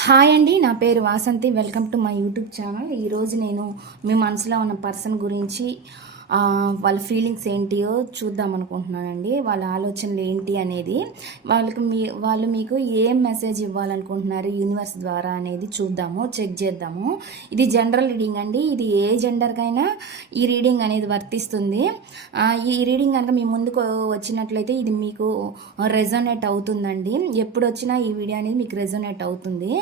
Hi అండి నా పేరు Vasanthi. Welcome to my YouTube channel. ఈరోజు నేను మీ మనసులో ఉన్న పర్సన్ గురించి వాళ్ళ ఫీలింగ్స్ ఏంటియో చూద్దాం అనుకుంటున్నానండి. వాళ్ళ ఆలోచనలు ఏంటి అనేది వాళ్ళకి మీ వాళ్ళు మీకు ఏం మెసేజ్ ఇవ్వాలనుకుంటున్నారు యూనివర్స్ ద్వారా అనేది చూద్దాము చెక్ చేద్దాము. ఇది జనరల్ రీడింగ్ అండి. ఇది ఏ జెండర్కైనా ఈ రీడింగ్ అనేది వర్తిస్తుంది. ఈ రీడింగ్ కనుక మీ ముందుకు వచ్చినట్లయితే ఇది మీకు రెజోనేట్ అవుతుందండి. ఎప్పుడు వచ్చినా ఈ వీడియో అనేది మీకు రెజోనేట్ అవుతుంది.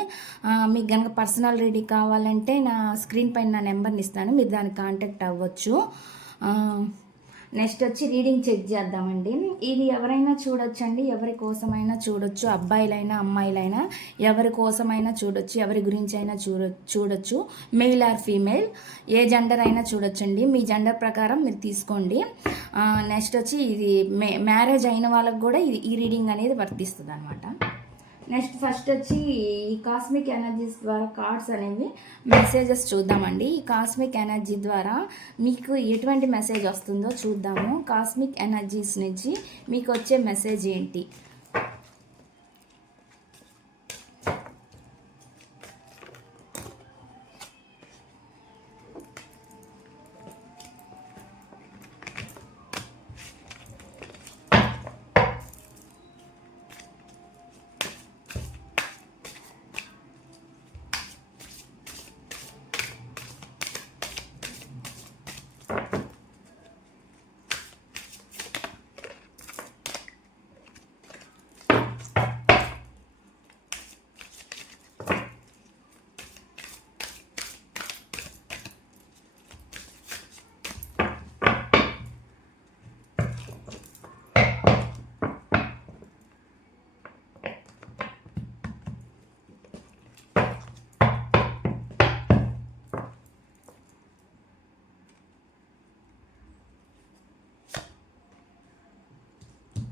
మీకు కనుక పర్సనల్ రీడింగ్ కావాలంటే నా స్క్రీన్ పైన నా నెంబర్ని ఇస్తాను. మీరు దానికి కాంటాక్ట్ అవ్వచ్చు. నెక్స్ట్ వచ్చి రీడింగ్ చెక్ చేద్దామండి. ఇది ఎవరైనా చూడొచ్చండి? ఎవరి కోసమైనా చూడొచ్చు? అబ్బాయిలైనా అమ్మాయిలైనా ఎవరి కోసమైనా చూడొచ్చు? ఎవరి గురించి అయినా చూడ చూడొచ్చు? మెయిల్ ఆర్ ఫీమేల్ ఏ జెండర్ అయినా చూడొచ్చండి. మీ జెండర్ ప్రకారం మీరు తీసుకోండి. నెక్స్ట్ వచ్చి ఇది మే మ్యారేజ్ అయిన వాళ్ళకి కూడా ఇది ఈ రీడింగ్ అనేది వర్తిస్తుంది అనమాట నెక్స్ట్ ఫస్ట్ వచ్చి ఈ కాస్మిక్ ఎనర్జీస్ ద్వారా కార్డ్స్ అనేవి మెసేజెస్ చూద్దామండి. ఈ కాస్మిక్ ఎనర్జీ ద్వారా మీకు ఎటువంటి మెసేజ్ వస్తుందో చూద్దాము. కాస్మిక్ ఎనర్జీస్ నుంచి మీకు వచ్చే మెసేజ్ ఏంటి?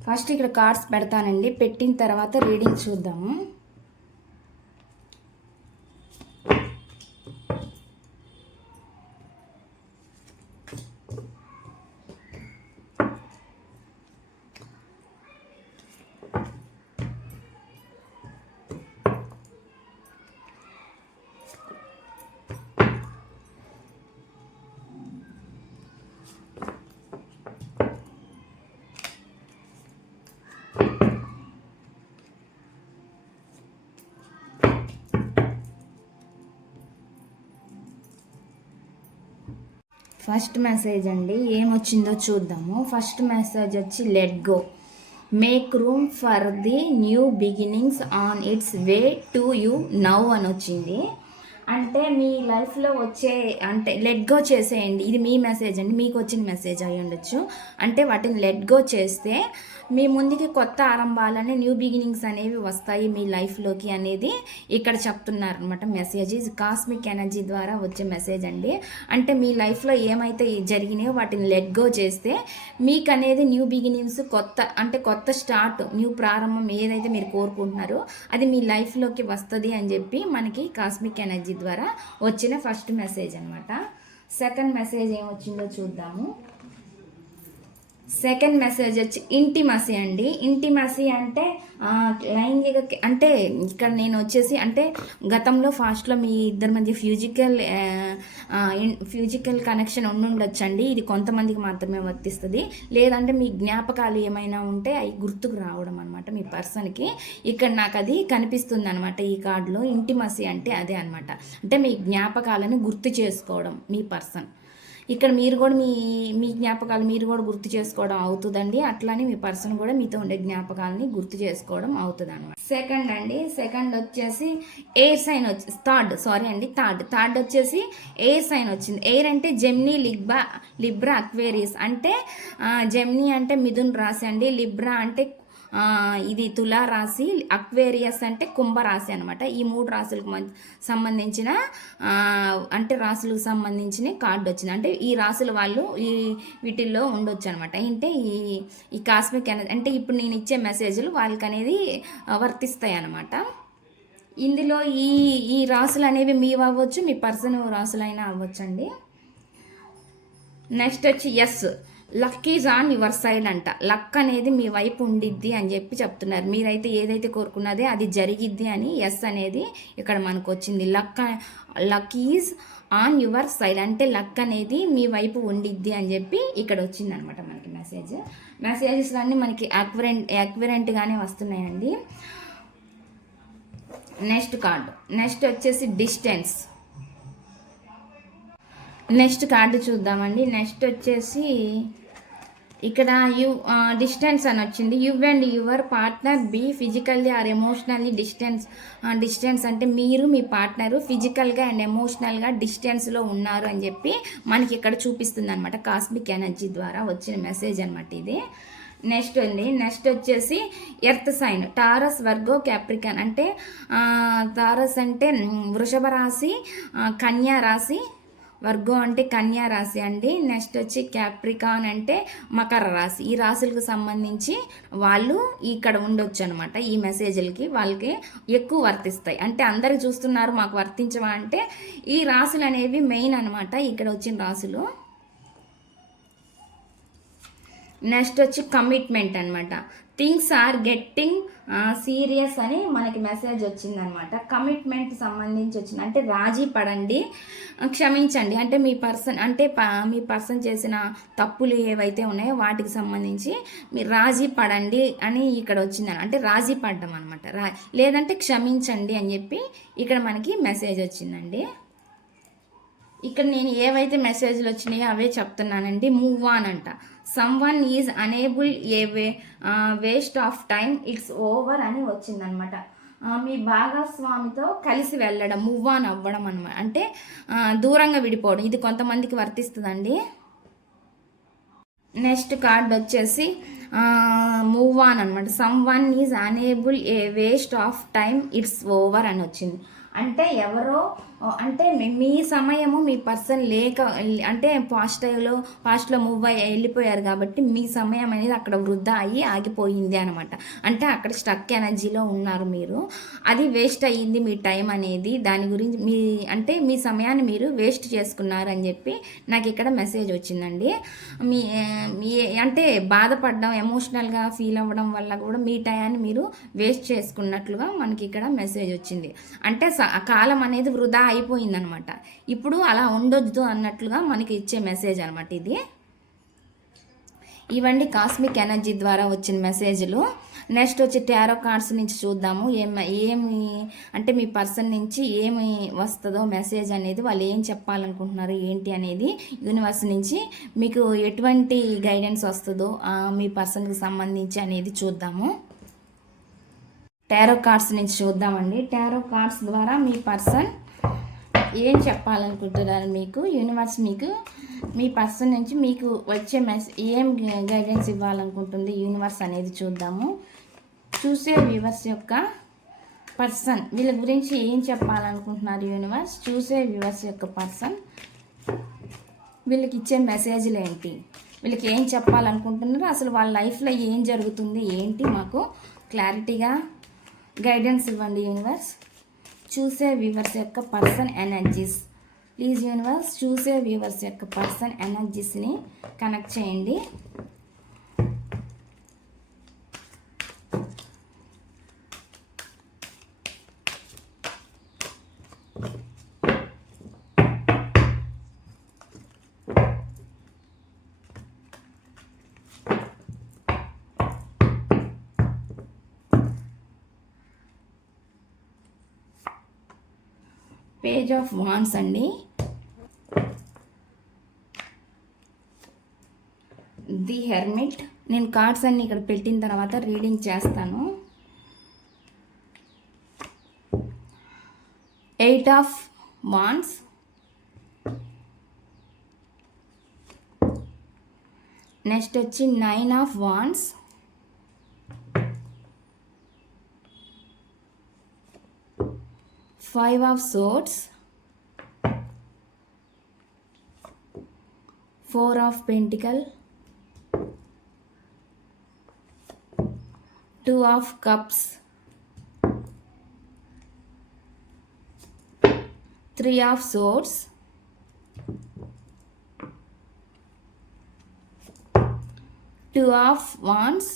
ఫస్ట్ ఇక్కడ కార్డ్స్ పెడతానండి. పెట్టిన తర్వాత రీడింగ్ చూద్దాము. ఫస్ట్ మెసేజ్ అండి ఏమొచ్చిందో చూద్దాము. ఫస్ట్ మెసేజ్ వచ్చి let go make room for the new beginnings on its way to you now అని వచ్చింది అంటే మీ లైఫ్లో వచ్చే అంటే లెట్ గో చేసేయండి. ఇది మీ మెసేజ్ అండి. మీకు వచ్చిన మెసేజ్ అయి ఉండొచ్చు. అంటే వాటిని లెట్ గో చేస్తే మీ ముందుకి కొత్త ఆరంభాలని న్యూ బిగినింగ్స్ అనేవి వస్తాయి మీ లైఫ్లోకి అనేది ఇక్కడ చెప్తున్నారు అనమాట మెసేజ్ ఇది కాస్మిక్ ఎనర్జీ ద్వారా వచ్చే మెసేజ్ అండి. అంటే మీ లైఫ్లో ఏమైతే జరిగినాయో వాటిని లెట్ గో చేస్తే మీకు అనేది న్యూ బిగినింగ్స్ కొత్త అంటే కొత్త స్టార్ట్ న్యూ ప్రారంభం ఏదైతే మీరు కోరుకుంటున్నారో అది మీ లైఫ్లోకి వస్తుంది అని చెప్పి మనకి కాస్మిక్ ఎనర్జీ ద్వారా వచ్చిన ఫస్ట్ మెసేజ్ అనమాట సెకండ్ మెసేజ్ ఏమొచ్చిందో చూద్దాము. సెకండ్ మెసేజ్ వచ్చి ఇంటిమసీ అండి. ఇంటిమసీ అంటే లైంగిక అంటే ఇక్కడ నేను వచ్చేసి అంటే గతంలో ఫాస్ట్లో మీ ఇద్దరి మధ్య ఫ్యూజికల్ ఫ్యూజికల్ కనెక్షన్ ఉండుండొచ్చు అండి ఇది కొంతమందికి మాత్రమే వర్తిస్తుంది. లేదంటే మీ జ్ఞాపకాలు ఏమైనా ఉంటే అవి గుర్తుకు రావడం అనమాట మీ పర్సన్కి. ఇక్కడ నాకు అది కనిపిస్తుంది అనమాట ఈ కార్డులో. ఇంటిమసీ అంటే అదే అనమాట అంటే మీ జ్ఞాపకాలను గుర్తు చేసుకోవడం మీ పర్సన్. ఇక్కడ మీరు కూడా మీ మీ జ్ఞాపకాలు మీరు కూడా గుర్తు చేసుకోవడం అవుతుందండి. అట్లానే మీ పర్సన్ కూడా మీతో ఉండే జ్ఞాపకాలని గుర్తు చేసుకోవడం అవుతుంది అనమాట సెకండ్ అండి సెకండ్ వచ్చేసి ఎయిర్ సైన్ వచ్చి థర్డ్ సారీ అండి థర్డ్. థర్డ్ వచ్చేసి ఎయిర్ సైన్ వచ్చింది? ఎయిర్ అంటే జెమ్నీ లిబ్రా లిబ్రా అక్వేరియస్ అంటే జెమ్నీ అంటే మిథున్ రాశి అండి. లిబ్రా అంటే ఇది తులా రాశి అక్వేరియస్ అంటే కుంభరాశి అనమాట ఈ మూడు రాశులకు సంబంధించిన అంటే రాశులకు సంబంధించిన కార్డు వచ్చింది. అంటే ఈ రాశుల వాళ్ళు ఈ వీటిల్లో ఉండొచ్చు అనమాట అంటే ఈ ఈ కాస్మిక్ ఎనర్జీ అంటే ఇప్పుడు నేను ఇచ్చే మెసేజ్లు వాళ్ళకి అనేది వర్తిస్తాయి అనమాట ఇందులో ఈ ఈ రాసులు అనేవి మీవి అవ్వచ్చు మీ పర్సన్ రాసులైనా అవ్వచ్చండి. నెక్స్ట్ వచ్చి yes. Lucky John on your side అంట లక్ అనేది మీ వైపు ఉండిద్ది అని చెప్పి చెప్తున్నారు. మీరైతే ఏదైతే కోరుకున్నదే అది జరిగిద్ది అని ఎస్ అనేది ఇక్కడ మనకు వచ్చింది luck luck is on your side అంటే లక్ అనేది మీ వైపు ఉండిద్ది అని చెప్పి ఇక్కడ వచ్చింది అనమాట మనకి మెసేజ్ మెసేజెస్ అన్నీ మనకి యాక్వరెంట్ యాక్వరెంట్గానే వస్తున్నాయండి. నెక్స్ట్ కార్డు నెక్స్ట్ వచ్చేసి డిస్టెన్స్ నెక్స్ట్ కార్డు చూద్దామండి. నెక్స్ట్ వచ్చేసి ఇక్కడ యు డిస్టెన్స్ అని వచ్చింది. You and your partner be physically or emotionally distance distance అంటే మీరు మీ పార్ట్నరు ఫిజికల్గా అండ్ ఎమోషనల్గా డిస్టెన్స్లో ఉన్నారు అని చెప్పి మనకి ఇక్కడ చూపిస్తుంది అనమాట కాస్మిక్ ఎనర్జీ ద్వారా వచ్చిన మెసేజ్ అనమాట ఇది. నెక్స్ట్ ఉంది నెక్స్ట్ వచ్చేసి earth sign Taurus Virgo Capricorn అంటే టారస్ అంటే వృషభ రాశి కన్యా రాశి వర్గో అంటే కన్యా రాశి అండి. నెక్స్ట్ వచ్చి క్యాప్రికాన్ అంటే మకర రాశి. ఈ రాశులకు సంబంధించి వాళ్ళు ఇక్కడ ఉండొచ్చు అనమాట ఈ మెసేజ్లకి వాళ్ళకి ఎక్కువ వర్తిస్తాయి. అంటే అందరు చూస్తున్నారు మాకు వర్తించవా అంటే ఈ రాశులు అనేవి మెయిన్ అనమాట ఇక్కడ వచ్చిన రాశులు. నెక్స్ట్ వచ్చి కమిట్మెంట్ అనమాట థింగ్స్ ఆర్ గెట్టింగ్ సీరియస్ అని మనకి మెసేజ్ వచ్చిందనమాట. కమిట్మెంట్ సంబంధించి వచ్చింది. అంటే రాజీ పడండి క్షమించండి. అంటే మీ పర్సన్ అంటే ప- మీ పర్సన్ చేసిన తప్పులు ఏవైతే ఉన్నాయో వాటికి సంబంధించి మీరు రాజీ పడండి అని ఇక్కడ వచ్చింది. అంటే రాజీ పడ్డం అనమాట. రా లేదంటే క్షమించండి అని చెప్పి ఇక్కడ మనకి మెసేజ్ వచ్చిందండి. ఇక్కడ నేను ఏవైతే మెసేజ్లు వచ్చినాయో అవే చెప్తున్నానండి. మూవ్ ఆన్ అంట. Someone is unable a way waste of time it's over అని వచ్చిందనమాట. Uh, మీ భాగస్వామితో కలిసి వెళ్ళడం మూవ్ ఆన్ అవ్వడం అనమాట అంటే uh, దూరంగా విడిపోవడం ఇది కొంతమందికి వర్తిస్తుందండి. నెక్స్ట్ కార్డ్ వచ్చేసి మూవ్ ఆన్ అనమాట someone is unable a waste of time it's over అని వచ్చింది. అంటే ఎవరో అంటే మీ- సమయము మీ పర్సన్ లేక అంటే పాస్ట్ పాస్ట్లో మూవ్ అయ్యి వెళ్ళిపోయారు కాబట్టి మీ సమయం అనేది అక్కడ వృధా అయ్యి ఆగిపోయింది అనమాట అంటే అక్కడ స్టక్ ఎనర్జీలో ఉన్నారు మీరు. అది వేస్ట్ అయ్యింది మీ టైం అనేది. దాని గురించి మీ అంటే మీ సమయాన్ని మీరు వేస్ట్ చేసుకున్నారు అని చెప్పి నాకు ఇక్కడ మెసేజ్ వచ్చిందండి. మీ మీ అంటే బాధపడడం ఎమోషనల్గా ఫీల్ అవ్వడం వల్ల కూడా మీ టయాన్ని మీరు వేస్ట్ చేసుకున్నట్లుగా మనకి ఇక్కడ మెసేజ్ వచ్చింది. అంటే కాలం అనేది వృధా అయిపోయిందనమాట. ఇప్పుడు అలా ఉండొద్దు అన్నట్లుగా మనకి ఇచ్చే మెసేజ్ అనమాట ఇది. ఇవండి కాస్మిక్ ఎనర్జీ ద్వారా వచ్చిన మెసేజ్లు. నెక్స్ట్ వచ్చి టారో కార్డ్స్ నుంచి చూద్దాము. ఏం ఏమి అంటే మీ పర్సన్ నుంచి ఏమి వస్తుందో మెసేజ్ అనేది వాళ్ళు ఏం చెప్పాలనుకుంటున్నారు ఏంటి అనేది యూనివర్స్ నుంచి మీకు ఎటువంటి గైడెన్స్ వస్తుందో మీ పర్సన్కి సంబంధించి అనేది చూద్దాము. టారో కార్డ్స్ నుంచి చూద్దామండి. టారో కార్డ్స్ ద్వారా మీ పర్సన్ ఏం చెప్పాలనుకుంటున్నారు మీకు యూనివర్స్ మీకు మీ పర్సన్ నుంచి మీకు వచ్చే మెస్ ఏం గైడెన్స్ ఇవ్వాలనుకుంటుంది యూనివర్స్ అనేది చూద్దాము. చూసే వ్యూవర్స్ యొక్క పర్సన్ వీళ్ళ గురించి ఏం చెప్పాలనుకుంటున్నారు యూనివర్స్? చూసే వ్యూవర్స్ యొక్క పర్సన్ వీళ్ళకి ఇచ్చే మెసేజ్లు ఏంటి? వీళ్ళకి ఏం చెప్పాలనుకుంటున్నారు? అసలు వాళ్ళ లైఫ్లో ఏం జరుగుతుంది? ఏంటి? మాకు క్లారిటీగా గైడెన్స్ ఇవ్వండి యూనివర్స్ చూసే వ్యూవర్స్ యొక్క పర్సన్ ఎనర్జీస్ ప్లీజ్ యూనివర్స్ చూసే వ్యూవర్స్ యొక్క పర్సన్ ఎనర్జీస్ని కనెక్ట్ చేయండి. పేజ్ ఆఫ్ వాన్స్ అండి. ది హెర్మిట్ నేను కార్డ్స్ అన్ని ఇక్కడ పెట్టిన తర్వాత రీడింగ్ చేస్తాను. ఎయిట్ ఆఫ్ వాన్స్ నెక్స్ట్ వచ్చి nine of wands five of swords four of pentacle two of cups three of swords two of wands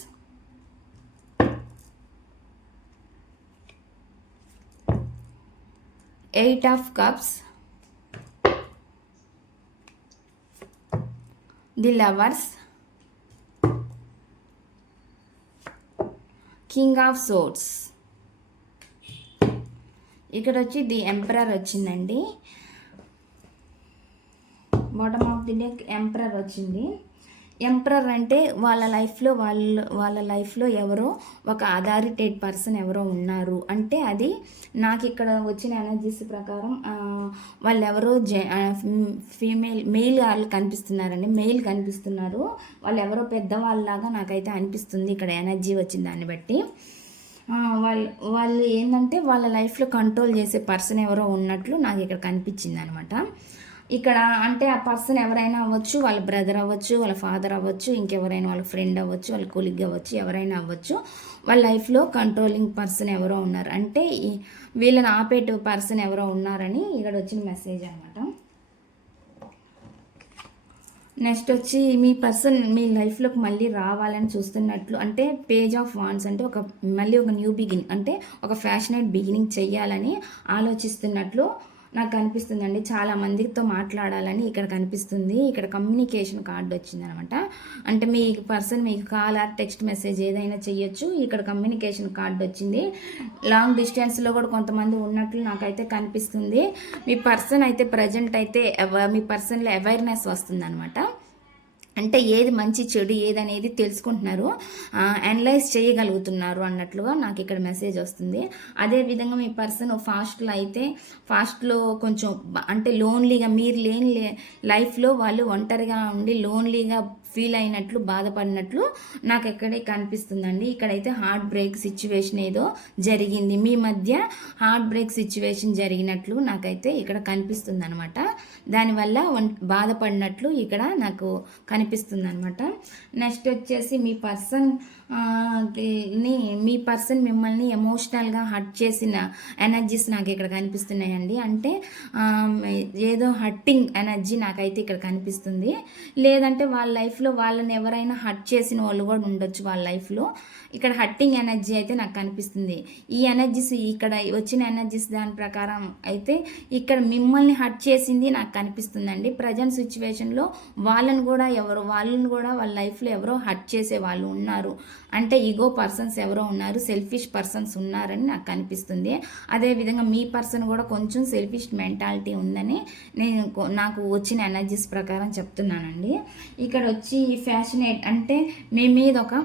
eight of cups the lovers king of swords ఇక్కడ వచ్చి the emperor వచ్చిందండి. Bottom of the deck emperor వచ్చింది. Emperor అంటే వాళ్ళ లైఫ్లో వాళ్ళ వాళ్ళ లైఫ్లో ఎవరో ఒక అథారిటేట్ పర్సన్ ఎవరో ఉన్నారు. అంటే అది నాకు ఇక్కడ వచ్చిన ఎనర్జీస్ ప్రకారం వాళ్ళు ఎవరో జె ఫీమేల్ మెయిల్ వాళ్ళు కనిపిస్తున్నారండి మెయిల్ కనిపిస్తున్నారు. వాళ్ళు ఎవరో పెద్దవాళ్ళలాగా నాకైతే అనిపిస్తుంది ఇక్కడ ఎనర్జీ వచ్చిన దాన్ని బట్టి. వాళ్ళు వాళ్ళు ఏంటంటే వాళ్ళ లైఫ్లో కంట్రోల్ చేసే పర్సన్ ఎవరో ఉన్నట్లు నాకు ఇక్కడ కనిపించింది అనమాట ఇక్కడ అంటే ఆ పర్సన్ ఎవరైనా అవ్వచ్చు వాళ్ళ బ్రదర్ అవ్వచ్చు వాళ్ళ ఫాదర్ అవ్వచ్చు ఇంకెవరైనా వాళ్ళ ఫ్రెండ్ అవ్వచ్చు వాళ్ళ కొలిగ్ అవ్వచ్చు ఎవరైనా అవ్వచ్చు వాళ్ళ లైఫ్లో కంట్రోలింగ్ పర్సన్ ఎవరో ఉన్నారు. అంటే వీళ్ళని ఆపేట పర్సన్ ఎవరో ఉన్నారని ఇక్కడ వచ్చిన మెసేజ్ అనమాట నెక్స్ట్ వచ్చి మీ పర్సన్ మీ లైఫ్లోకి మళ్ళీ రావాలని చూస్తున్నట్లు అంటే పేజ్ ఆఫ్ వాన్స్ అంటే ఒక మళ్ళీ ఒక న్యూ బిగిన్ అంటే ఒక ఫ్యాషనేట్ బిగినింగ్ చెయ్యాలని ఆలోచిస్తున్నట్లు నాకు కనిపిస్తుందండి. చాలా మందితో మాట్లాడాలని ఇక్కడ కనిపిస్తుంది. ఇక్కడ కమ్యూనికేషన్ కార్డు వచ్చింది అనమాట అంటే మీ పర్సన్ మీకు కాల్ ఆర్ టెక్స్ట్ మెసేజ్ ఏదైనా చేయొచ్చు ఇక్కడ కమ్యూనికేషన్ కార్డు వచ్చింది. లాంగ్ డిస్టెన్స్లో కూడా కొంతమంది ఉన్నట్లు నాకైతే కనిపిస్తుంది. మీ పర్సన్ అయితే ప్రజెంట్ అయితే మీ పర్సన్లో అవేర్నెస్ వస్తుంది అనమాట అంటే ఏది మంచి చెడు ఏదనేది తెలుసుకుంటున్నారు అనలైజ్ చేయగలుగుతున్నారు అన్నట్లుగా నాకు ఇక్కడ మెసేజ్ వస్తుంది. అదేవిధంగా మీ పర్సన్ ఫాస్ట్లో అయితే ఫాస్ట్లో కొంచెం అంటే లోన్లీగా మీరు లేని లే- లైఫ్లో వాళ్ళు ఒంటరిగా ఉండి లోన్లీగా ఫీల్ అయినట్లు బాధపడినట్లు నాకు ఎక్కడే కనిపిస్తుందండి. ఇక్కడైతే హార్ట్ బ్రేక్ సిచ్యువేషన్ ఏదో జరిగింది. మీ మధ్య హార్ట్ బ్రేక్ సిచ్యువేషన్ జరిగినట్లు నాకైతే ఇక్కడ కనిపిస్తుంది అనమాట దానివల్ల బాధపడినట్లు ఇక్కడ నాకు కనిపిస్తుంది అనమాట నెక్స్ట్ వచ్చేసి మీ పర్సన్ మీ పర్సన్ మిమ్మల్ని ఎమోషనల్గా హర్ట్ చేసిన ఎనర్జీస్ నాకు ఇక్కడ కనిపిస్తున్నాయండి. అంటే ఏదో హట్టింగ్ ఎనర్జీ నాకైతే ఇక్కడ కనిపిస్తుంది. లేదంటే వాళ్ళ లైఫ్లో వాళ్ళని ఎవరైనా హర్ట్ చేసిన వాళ్ళు కూడా ఉండొచ్చు వాళ్ళ లైఫ్లో. ఇక్కడ హట్టింగ్ ఎనర్జీ అయితే నాకు కనిపిస్తుంది. ఈ ఎనర్జీస్ ఇక్కడ వచ్చిన ఎనర్జీస్ దాని ప్రకారం అయితే ఇక్కడ మిమ్మల్ని హర్ట్ చేసింది నాకు కనిపిస్తుందండి. ప్రజెంట్ సిచ్యువేషన్లో వాళ్ళని కూడా ఎవరు వాళ్ళని కూడా వాళ్ళ లైఫ్లో ఎవరో హర్ట్ చేసే వాళ్ళు ఉన్నారు. అంటే ఈగో పర్సన్స్ ఎవరో ఉన్నారు సెల్ఫిష్ పర్సన్స్ ఉన్నారని నాకు కనిపిస్తుంది అదేవిధంగా మీ పర్సన్ కూడా కొంచెం సెల్ఫిష్ మెంటాలిటీ ఉందని నేను నాకు వచ్చిన ఎనర్జీస్ ప్రకారం చెప్తున్నానండి. ఇక్కడ వచ్చి ఫ్యాషనేట్ అంటే మీ మీద ఒక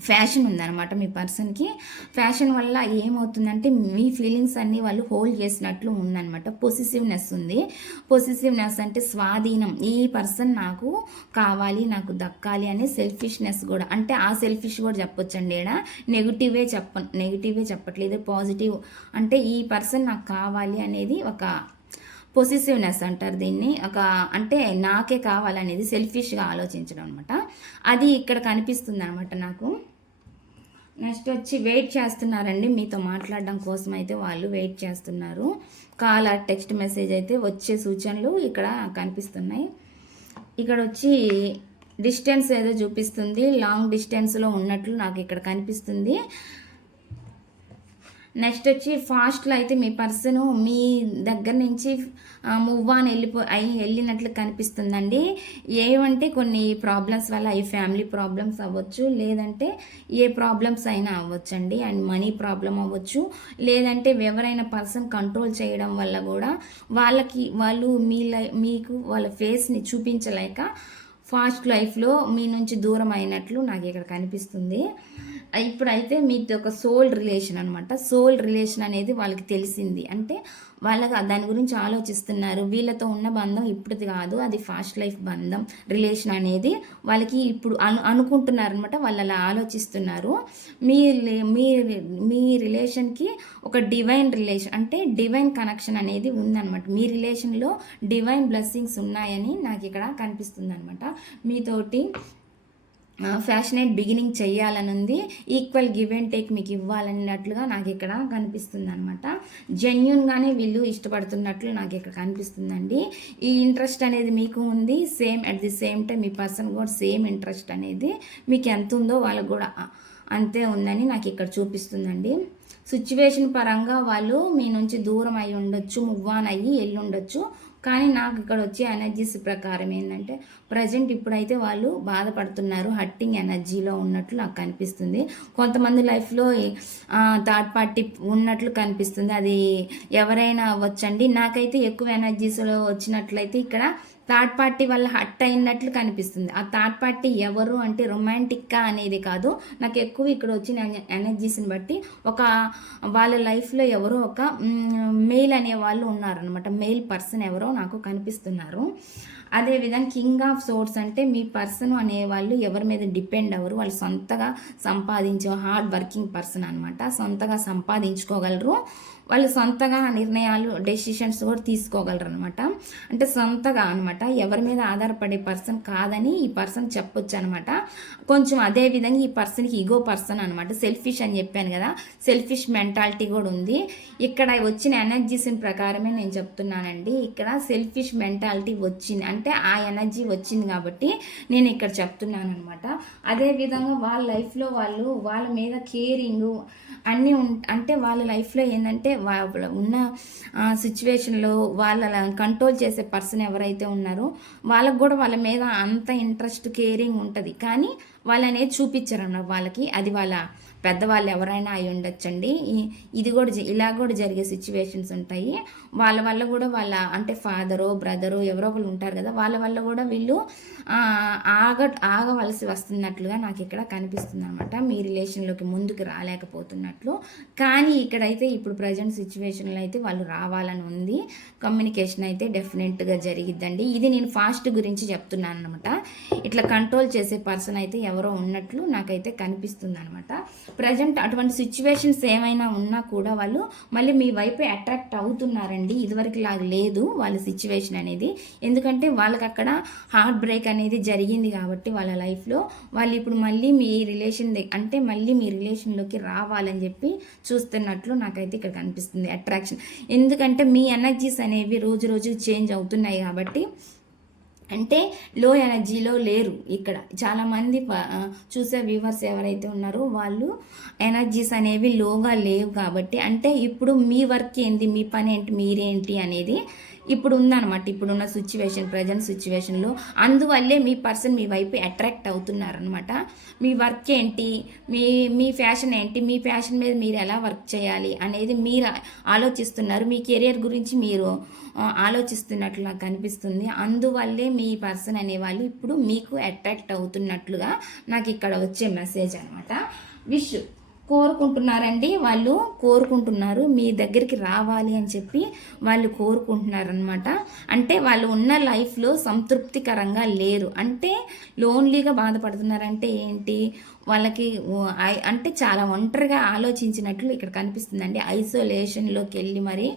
ఫ్యాషన్ ఉందన్నమాట మీ పర్సన్కి. ఫ్యాషన్ వల్ల ఏమవుతుందంటే మీ ఫీలింగ్స్ అన్నీ వాళ్ళు హోల్డ్ చేసినట్లు ఉందన్నమాట. పొసిసివ్నెస్ ఉంది. పొసిసివ్నెస్ అంటే స్వాధీనం. ఈ పర్సన్ నాకు కావాలి నాకు దక్కాలి అనే సెల్ఫిష్నెస్ కూడా. అంటే ఆ సెల్ఫిష్ కూడా చెప్పొచ్చండి ఇక్కడ నెగిటివే చెప్ప నెగిటివే చెప్పట్లేదు. పాజిటివ్ అంటే ఈ పర్సన్ నాకు కావాలి అనేది ఒక పొసిసివ్నెస్ అంటారు దీన్ని. ఒక అంటే నాకే కావాలనేది సెల్ఫిష్గా ఆలోచించడం అనమాట అది ఇక్కడ కనిపిస్తుంది అనమాట నాకు. నెక్స్ట్ వచ్చి వెయిట్ చేస్తున్నారండి. మీతో మాట్లాడడం కోసం అయితే వాళ్ళు వెయిట్ చేస్తున్నారు. కాల్ ఆర్ టెక్స్ట్ మెసేజ్ అయితే వచ్చే సూచనలు ఇక్కడ కనిపిస్తున్నాయి. ఇక్కడ వచ్చి డిస్టెన్స్ ఏదో చూపిస్తుంది. లాంగ్ డిస్టెన్స్లో ఉన్నట్లు నాకు ఇక్కడ కనిపిస్తుంది. నెక్స్ట్ వచ్చి ఫాస్ట్లో అయితే మీ పర్సన్ మీ దగ్గర నుంచి మూవ్ ఆన్ వెళ్ళిపో అయి వెళ్ళినట్లు కనిపిస్తుందండి. ఏమంటే కొన్ని ప్రాబ్లమ్స్ వల్ల ఈ ఫ్యామిలీ ప్రాబ్లమ్స్ అవ్వచ్చు లేదంటే ఏ ప్రాబ్లమ్స్ అయినా అవ్వచ్చు అండి అండ్ మనీ ప్రాబ్లం అవ్వచ్చు. లేదంటే ఎవరైనా పర్సన్ కంట్రోల్ చేయడం వల్ల కూడా వాళ్ళకి వాళ్ళు మీ లై మీకు వాళ్ళ ఫేస్ని చూపించలేక ఫాస్ట్ లైఫ్లో మీ నుంచి దూరం అయినట్లు నాకు ఇక్కడ కనిపిస్తుంది. ఇప్పుడైతే మీది ఒక సోల్ రిలేషన్ అనమాట సోల్ రిలేషన్ అనేది వాళ్ళకి తెలిసింది. అంటే వాళ్ళకి దాని గురించి ఆలోచిస్తున్నారు. వీళ్ళతో ఉన్న బంధం ఇప్పుడుది కాదు. అది ఫాస్ట్ లైఫ్ బంధం. రిలేషన్ అనేది వాళ్ళకి ఇప్పుడు అను అనుకుంటున్నారు అనమాట వాళ్ళు అలా ఆలోచిస్తున్నారు. మీ మీ మీ రిలేషన్కి ఒక డివైన్ రిలేషన్ అంటే డివైన్ కనెక్షన్ అనేది ఉందన్నమాట. మీ రిలేషన్లో డివైన్ బ్లెస్సింగ్స్ ఉన్నాయని నాకు ఇక్కడ కనిపిస్తుంది అనమాట మీతోటి ఫ్యాషనేట్ బిగినింగ్ చేయాలని ఉంది ఈక్వల్ గివ్ అండ్ టేక్ మీకు ఇవ్వాలన్నట్లుగా నాకు ఇక్కడ కనిపిస్తుంది అనమాట జెన్యున్గానే వీళ్ళు ఇష్టపడుతున్నట్లు నాకు ఇక్కడ కనిపిస్తుందండి. ఈ ఇంట్రెస్ట్ అనేది మీకు ఉంది same at the same time me person కూడా సేమ్ ఇంట్రెస్ట్ అనేది మీకు ఎంత ఉందో వాళ్ళకు కూడా అంతే ఉందని నాకు ఇక్కడ చూపిస్తుందండి. సిచ్యువేషన్ పరంగా వాళ్ళు మీ నుంచి దూరం అయి ఉండొచ్చు మువ్వాన్ అయ్యి వెళ్ళి ఉండొచ్చు కానీ నాకు ఇక్కడ వచ్చే ఎనర్జీస్ ప్రకారం ఏంటంటే ప్రజెంట్ ఇప్పుడైతే వాళ్ళు బాధపడుతున్నారు హట్టింగ్ ఎనర్జీలో ఉన్నట్లు నాకు కనిపిస్తుంది. కొంతమంది లైఫ్లో థర్డ్ పార్టీ ఉన్నట్లు కనిపిస్తుంది. అది ఎవరైనా అవ్వచ్చండి. నాకైతే ఎక్కువ ఎనర్జీస్లో వచ్చినట్లయితే ఇక్కడ థర్డ్ పార్టీ వల్ల హట్ అయినట్లు కనిపిస్తుంది. ఆ థర్డ్ పార్టీ ఎవరు అంటే రొమాంటిక్గా అనేది కాదు. నాకు ఎక్కువ ఇక్కడ వచ్చిన ఎనర్జీస్ని బట్టి ఒక వాళ్ళ లైఫ్లో ఎవరో ఒక మెయిల్ అనే వాళ్ళు ఉన్నారనమాట మెయిల్ పర్సన్ ఎవరో నాకు కనిపిస్తున్నారు. అదేవిధంగా కింగ్ ఆఫ్ సోర్స్ అంటే మీ పర్సన్ అనేవాళ్ళు ఎవరి మీద డిపెండ్ అవ్వరు. వాళ్ళు సొంతగా సంపాదించే హార్డ్ వర్కింగ్ పర్సన్ అనమాట సొంతగా సంపాదించుకోగలరు. వాళ్ళు సొంతగా నిర్ణయాలు డెసిషన్స్ కూడా తీసుకోగలరు అనమాట అంటే సొంతగా అనమాట ఎవరి మీద ఆధారపడే పర్సన్ కాదని ఈ పర్సన్ చెప్పొచ్చు అనమాట కొంచెం అదే విధంగా ఈ పర్సన్కి ఈగో పర్సన్ అనమాట సెల్ఫిష్ అని చెప్పాను కదా. సెల్ఫిష్ మెంటాలిటీ కూడా ఉంది. ఇక్కడ వచ్చిన ఎనర్జీస్ ప్రకారమే నేను చెప్తున్నానండి. ఇక్కడ సెల్ఫిష్ మెంటాలిటీ వచ్చింది. అంటే ఆ ఎనర్జీ వచ్చింది కాబట్టి నేను ఇక్కడ చెప్తున్నాను అనమాట అదేవిధంగా వాళ్ళ లైఫ్లో వాళ్ళు వాళ్ళ మీద కేరింగ్ అన్నీ అంటే వాళ్ళ లైఫ్లో ఏంటంటే ఉన్న సిచ్యువేషన్లో వాళ్ళ కంట్రోల్ చేసే పర్సన్ ఎవరైతే ఉన్నారో వాళ్ళకు కూడా వాళ్ళ మీద అంత ఇంట్రెస్ట్ కేరింగ్ ఉంటుంది. కానీ వాళ్ళనేది చూపించారన్న వాళ్ళకి. అది వాళ్ళ పెద్దవాళ్ళు ఎవరైనా అయి ఉండొచ్చండి. ఇది కూడా ఇలా కూడా జరిగే సిచ్యువేషన్స్ ఉంటాయి. వాళ్ళ వల్ల కూడా వాళ్ళ అంటే ఫాదరో బ్రదరో ఎవరో ఒకరు ఉంటారు కదా వాళ్ళ వల్ల కూడా వీళ్ళు ఆగ ఆగవలసి వస్తున్నట్లుగా నాకు ఇక్కడ కనిపిస్తుంది అనమాట మీ రిలేషన్లోకి ముందుకు రాలేకపోతున్నట్లు. కానీ ఇక్కడైతే ఇప్పుడు ప్రజెంట్ సిచ్యువేషన్లో అయితే వాళ్ళు రావాలని ఉంది. కమ్యూనికేషన్ అయితే డెఫినెట్గా జరిగిద్దండి. ఇది నేను ఫాస్ట్ గురించి చెప్తున్నాను అనమాట ఇట్లా కంట్రోల్ చేసే పర్సన్ అయితే ఎవరో ఉన్నట్లు నాకైతే కనిపిస్తుంది అనమాట ప్రజెంట్ అటువంటి సిచ్యువేషన్స్ ఏమైనా ఉన్నా కూడా వాళ్ళు మళ్ళీ మీ వైపు అట్రాక్ట్ అవుతున్నారండి. ఇదివరకు లాగా లేదు వాళ్ళ సిచ్యువేషన్ అనేది. ఎందుకంటే వాళ్ళకి అక్కడ హార్ట్ బ్రేక్ అనేది జరిగింది కాబట్టి వాళ్ళ లైఫ్లో వాళ్ళు ఇప్పుడు మళ్ళీ మీ రిలేషన్ అంటే మళ్ళీ మీ రిలేషన్లోకి రావాలని చెప్పి చూస్తున్నట్లు నాకైతే ఇక్కడ కనిపిస్తుంది. అట్రాక్షన్ ఎందుకంటే మీ ఎనర్జీస్ అనేవి రోజు రోజు చేంజ్ అవుతున్నాయి కాబట్టి అంటే లో ఎనర్జీలో లేరు ఇక్కడ. చాలామంది చూసే వ్యూవర్స్ ఎవరైతే ఉన్నారో వాళ్ళు ఎనర్జీస్ అనేవి లోగా లేవు కాబట్టి అంటే ఇప్పుడు మీ వర్క్ ఏంటి మీ పని ఏంటి మీరేంటి అనేది ఇప్పుడు ఉందన్నమాట ఇప్పుడున్న సిచ్యువేషన్ ప్రజెంట్ సిచ్యువేషన్లో అందువల్లే మీ పర్సన్ మీ వైపు అట్రాక్ట్ అవుతున్నారనమాట మీ వర్క్ ఏంటి? మీ మీ ఫ్యాషన్ ఏంటి? మీ ఫ్యాషన్ మీద మీరు ఎలా వర్క్ చేయాలి? అనేది మీరు ఆలోచిస్తున్నారు. మీ కెరియర్ గురించి మీరు ఆలోచిస్తున్నట్లు నాకు కనిపిస్తుంది అందువల్లే మీ పర్సన్ అనేవాళ్ళు ఇప్పుడు మీకు అట్రాక్ట్ అవుతున్నట్లుగా నాకు ఇక్కడ వచ్చే మెసేజ్ అనమాట విష్ కోరుకుంటున్నారండి. వాళ్ళు కోరుకుంటున్నారు. మీ దగ్గరికి రావాలి అని చెప్పి వాళ్ళు కోరుకుంటున్నారు అనమాట అంటే వాళ్ళు ఉన్న లైఫ్లో సంతృప్తికరంగా లేరు. అంటే లోన్లీగా బాధపడుతున్నారంటే ఏంటి? వాళ్ళకి అంటే చాలా ఒంటరిగా ఆలోచించినట్లు ఇక్కడ కనిపిస్తుందండి. ఐసోలేషన్లోకి వెళ్ళి మరి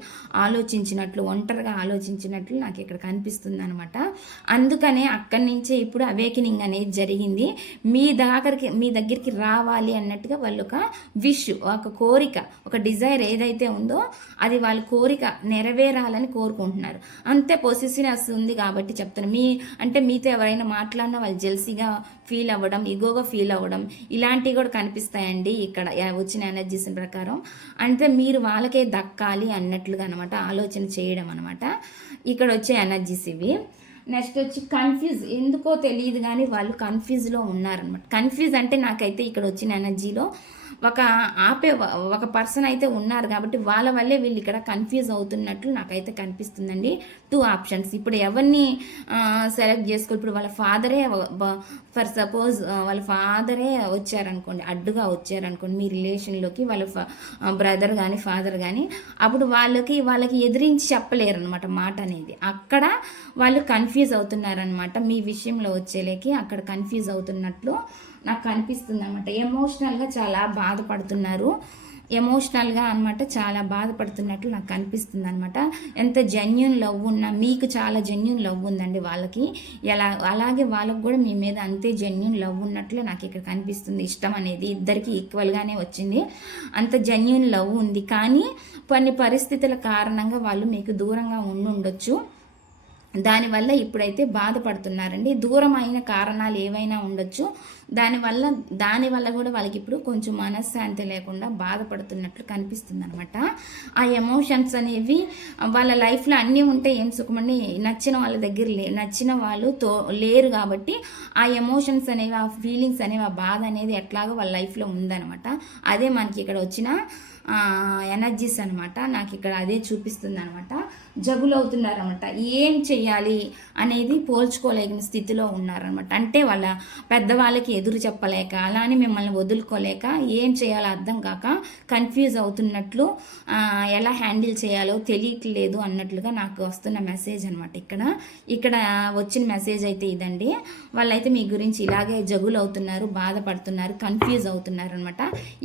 ఆలోచించినట్లు ఒంటరిగా ఆలోచించినట్లు నాకు ఇక్కడ కనిపిస్తుంది అనమాట అందుకనే అక్కడి నుంచే ఇప్పుడు అవేకినింగ్ అనేది జరిగింది. మీ దగ్గరికి మీ దగ్గరికి రావాలి అన్నట్టుగా వాళ్ళు ఒక విష్ ఒక కోరిక ఒక డిజైర్ ఏదైతే ఉందో అది వాళ్ళ కోరిక నెరవేరాలని కోరుకుంటున్నారు. అంతే పొసిసినెస్ ఉంది కాబట్టి చెప్తాను మీ అంటే మీతో ఎవరైనా మాట్లాడినా వాళ్ళు జెల్సీగా ఫీల్ అవ్వడం ఈగోగా ఫీల్ అవ్వడం ఇలాంటివి కూడా కనిపిస్తాయండి ఇక్కడ వచ్చిన ఎనర్జీస్ ప్రకారం. అంటే మీరు వాళ్ళకే దక్కాలి అన్నట్లుగా అనమాట ఆలోచన చేయడం అనమాట ఇక్కడ వచ్చే ఎనర్జీస్ ఇవి. నెక్స్ట్ వచ్చి కన్ఫ్యూజ్ ఎందుకో తెలియదు కానీ వాళ్ళు కన్ఫ్యూజ్లో ఉన్నారనమాట కన్ఫ్యూజ్ అంటే నాకైతే ఇక్కడ వచ్చిన ఎనర్జీలో ఒక ఆపే ఒక పర్సన్ అయితే ఉన్నారు కాబట్టి వాళ్ళ వల్లే వీళ్ళు ఇక్కడ కన్ఫ్యూజ్ అవుతున్నట్లు నాకైతే కనిపిస్తుందండి. టూ ఆప్షన్స్ ఇప్పుడు ఎవరిని సెలెక్ట్ చేసుకో ఇప్పుడు వాళ్ళ ఫాదరే ఫర్ సపోజ్ వాళ్ళ ఫాదరే వచ్చారనుకోండి అడ్డుగా వచ్చారనుకోండి మీ రిలేషన్లోకి వాళ్ళ బ్రదర్ కానీ ఫాదర్ కానీ అప్పుడు వాళ్ళకి వాళ్ళకి ఎదిరించి చెప్పలేరు అనమాట మాట అనేది. అక్కడ వాళ్ళు కన్ఫ్యూజ్ అవుతున్నారనమాట మీ విషయంలో వచ్చేలేకి అక్కడ కన్ఫ్యూజ్ అవుతున్నట్లు నాకు కనిపిస్తుంది అనమాట ఎమోషనల్గా చాలా బాధపడుతున్నారు. ఎమోషనల్గా అనమాట చాలా బాధపడుతున్నట్లు నాకు కనిపిస్తుంది అనమాట ఎంత జెన్యున్ లవ్ ఉన్నా మీకు చాలా జెన్యున్ లవ్ ఉందండి వాళ్ళకి. ఎలా అలాగే వాళ్ళకు కూడా మీ మీద అంతే జెన్యున్ లవ్ ఉన్నట్లు నాకు ఇక్కడ కనిపిస్తుంది. ఇష్టం అనేది ఇద్దరికి ఈక్వల్గానే వచ్చింది. అంత జెన్యున్ లవ్ ఉంది. కానీ కొన్ని పరిస్థితుల కారణంగా వాళ్ళు మీకు దూరంగా ఉండి ఉండొచ్చు దానివల్ల ఇప్పుడైతే బాధపడుతున్నారండి. దూరం అయిన కారణాలు ఏవైనా ఉండొచ్చు. దానివల్ల దానివల్ల కూడా వాళ్ళకి ఇప్పుడు కొంచెం మనశ్శాంతి లేకుండా బాధపడుతున్నట్లు కనిపిస్తుంది అనమాట ఆ ఎమోషన్స్ అనేవి వాళ్ళ లైఫ్లో అన్నీ ఉంటే ఏం సుఖమండి? నచ్చిన వాళ్ళ దగ్గర లే నచ్చిన వాళ్ళు తో లేరు కాబట్టి ఆ ఎమోషన్స్ అనేవి ఆ ఫీలింగ్స్ అనేవి ఆ బాధ అనేది ఎట్లాగో వాళ్ళ లైఫ్లో ఉందనమాట అదే మనకి ఇక్కడ వచ్చిన ఎనర్జీస్ అనమాట నాకు ఇక్కడ అదే చూపిస్తుంది అనమాట జగులవుతున్నారనమాట ఏం చెయ్యాలి అనేది పోల్చుకోలేని స్థితిలో ఉన్నారనమాట అంటే వాళ్ళ పెద్దవాళ్ళకి ఎదురు చెప్పలేక అలానే మిమ్మల్ని వదులుకోలేక ఏం చేయాలో అర్థం కాక కన్ఫ్యూజ్ అవుతున్నట్లు ఎలా హ్యాండిల్ చేయాలో తెలియట్లేదు అన్నట్లుగా నాకు వస్తున్న మెసేజ్ అనమాట ఇక్కడ. ఇక్కడ వచ్చిన మెసేజ్ అయితే ఇదండి. వాళ్ళైతే మీ గురించి ఇలాగే జగులు అవుతున్నారు బాధపడుతున్నారు కన్ఫ్యూజ్ అవుతున్నారు అనమాట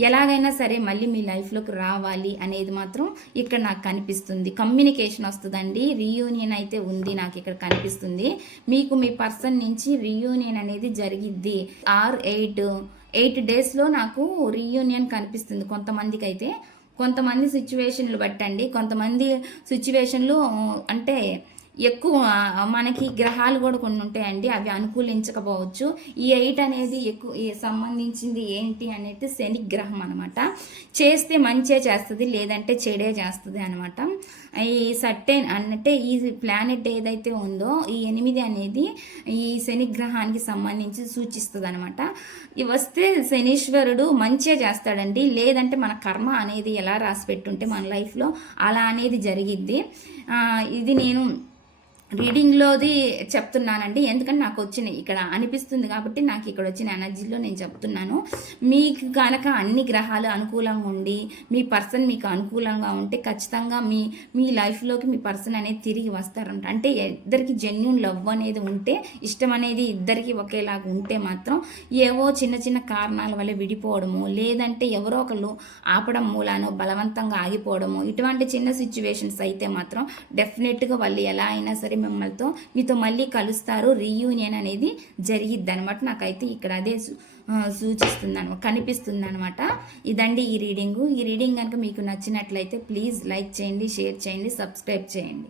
ఎలాగైనా సరే మళ్ళీ మీ లైఫ్లోకి రావాలి అనేది మాత్రం ఇక్కడ నాకు కనిపిస్తుంది. కమ్యూనికేషన్ వస్తుందండి. రీయూనియన్ అయితే ఉంది నాకు ఇక్కడ కనిపిస్తుంది. మీకు మీ పర్సన్ నుంచి రీయూనియన్ అనేది జరిగిద్ది. ఆర్ ఎయిట్ ఎయిట్ డేస్లో నాకు రీయూనియన్ కనిపిస్తుంది కొంతమందికి అయితే కొంతమంది సిచ్యువేషన్లు బట్టండి. కొంతమంది సిచ్యువేషన్లు అంటే ఎక్కువ మనకి గ్రహాలు కూడా కొన్ని ఉంటాయండి అవి అనుకూలించకపోవచ్చు. ఈ ఎయిట్ అనేది ఎక్కువ సంబంధించింది ఏంటి అనేది శని గ్రహం అనమాట చేస్తే మంచే చేస్తుంది లేదంటే చెడే చేస్తుంది అనమాట ఈ సర్టెన్ అంటే ఈ ప్లానెట్ ఏదైతే ఉందో ఈ ఎనిమిది అనేది ఈ శని గ్రహానికి సంబంధించి సూచిస్తుంది అనమాట వస్తే శనీశ్వరుడు మంచే చేస్తాడండి లేదంటే మన కర్మ అనేది ఎలా రాసి పెట్టుంటే మన లైఫ్లో అలా అనేది జరిగిద్ది. ఇది నేను రీడింగ్లోది చెప్తున్నానండి. ఎందుకంటే నాకు వచ్చిన ఇక్కడ అనిపిస్తుంది కాబట్టి నాకు ఇక్కడ వచ్చిన ఎనర్జీలో నేను చెప్తున్నాను. మీకు కనుక అన్ని గ్రహాలు అనుకూలంగా ఉండి మీ పర్సన్ మీకు అనుకూలంగా ఉంటే ఖచ్చితంగా మీ మీ లైఫ్లోకి మీ పర్సన్ అనేది తిరిగి వస్తారంట. అంటే ఇద్దరికి జెన్యున్ లవ్ అనేది ఉంటే ఇష్టం అనేది ఇద్దరికి ఒకేలాగా ఉంటే మాత్రం ఏవో చిన్న చిన్న కారణాల వల్ల విడిపోవడము లేదంటే ఎవరో ఒకళ్ళు ఆపడం మూలానో బలవంతంగా ఆగిపోవడము ఇటువంటి చిన్న సిచ్యువేషన్స్ అయితే మాత్రం డెఫినెట్గా వాళ్ళు ఎలా అయినా సరే సరే మీతో మళ్ళీ కలుస్తారు. రీయూనియన్ అనేది జరిగిద్ది అనమాట నాకైతే ఇక్కడ అదే సూచిస్తుంది అనమాట కనిపిస్తుంది అనమాట ఇదండి ఈ రీడింగు. ఈ రీడింగ్ కనుక మీకు నచ్చినట్లయితే ప్లీజ్ లైక్ చేయండి షేర్ చేయండి సబ్స్క్రైబ్ చేయండి.